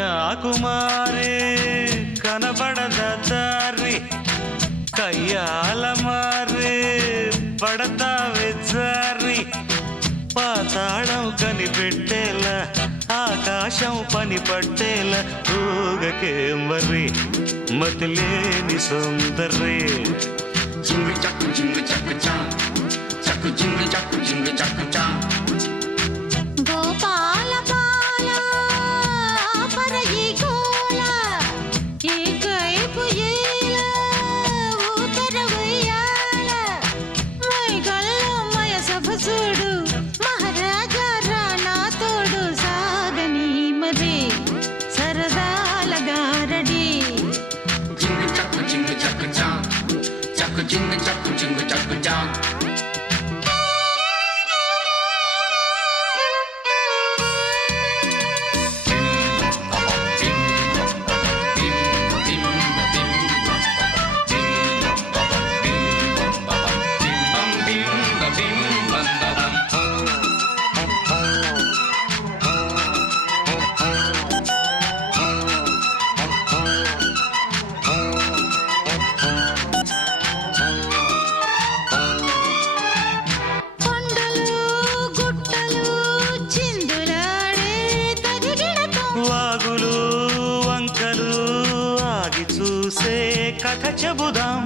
కన్యాకుమారి కనబడద దారి కయ్యాల మారి పడతావే జారి పాతాళం కనిపెట్టేలా ఆకాశం పని పట్టేలా ఊగకే మరి మతిలేని సుందరి జింగు చక్కు జింగు చక్కు చా చక్కు జింగు చక్కు జింగు చక్కు చా గోపాల బాల పరయి గోల ఏకైపు ఏల ఊతర ఉయ్యాల మై గల్లో మయ సభ చూడు మహారాజా రానా తోడు సాగని మరి సరదాల గారడి జింగు చక్కు చా చక్కు జింగు చక్కు చా కథ చెబుదాం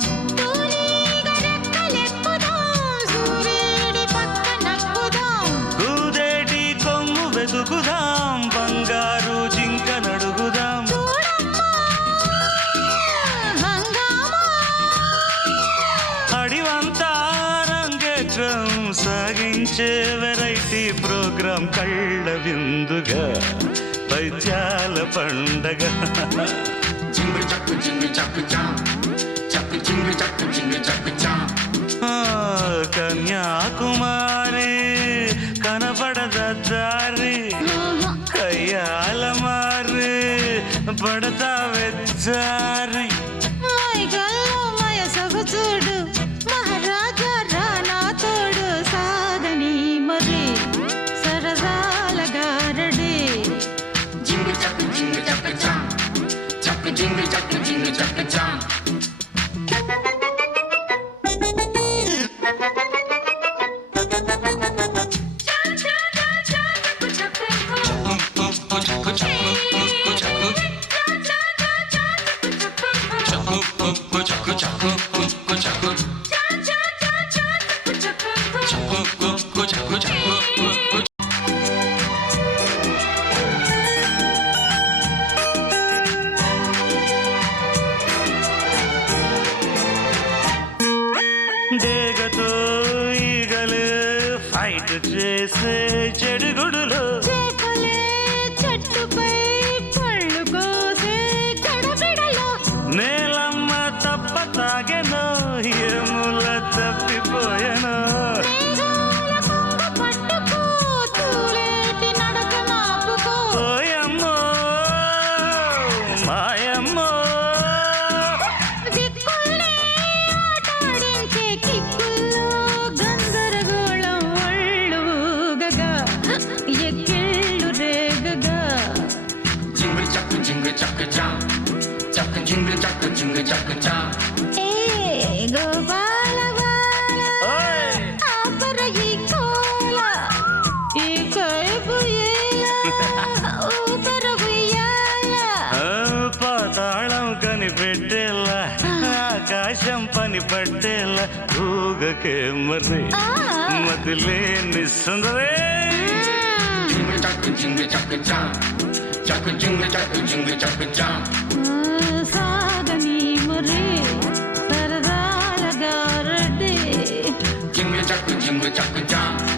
గూదేటి కొమ్ము వెతుకుదాం బంగారు జింక నడుగుదాం అడివంతా రంగేట్రం సాగించే వెరైటీ ప్రోగ్రాం కళ్ళ విందుగా పైత్యాల పండగ జింగు చక్కు చా చక్కు జింగు చక్కు చా కన్యాకుమారి కనబడద దారి కయ్యాల మారి పడతావే జారి మయ సభ చూడు మహారాజా రానా తోడు సాగని మరి సరదాల గారడి జింగు చక్కు చా చక్కు జింగు చక్కు చా దేగతో ఈగలు ఫైట్ చేసే చెడుగుడులో చెట్టుపై పళ్ళు కోసే గడబిడలో నేలమ్మ తప్ప తాగెనో ఏముల తప్పిపోయెనో పట్టుకో తూలేటి నడక నాపుకో ఓయమ్మో మాయమ్మో దిక్కుల్ని ఆటాడించే కిక్కుల్లో గందరగోళం ఒళ్ళు ఊగగా ఎక్కిళ్ళు రేగగా జింగు చక్కు చా చక్కు జింగు చక్కు చా ఏ గోపాల బాల ఆపరయి కోల ఈ కైపు ఊపర ఉయ్యాల పాతాళం కనిపెట్టేలా ఆకాశం పని పట్టేలా ఊగకే మరి మతిలేని సుందరే జింగు చక్కు చా చక్కు జింగు చక్కు చా సాగని మరి సరదాల గారడి jingle chak jingle chak jam.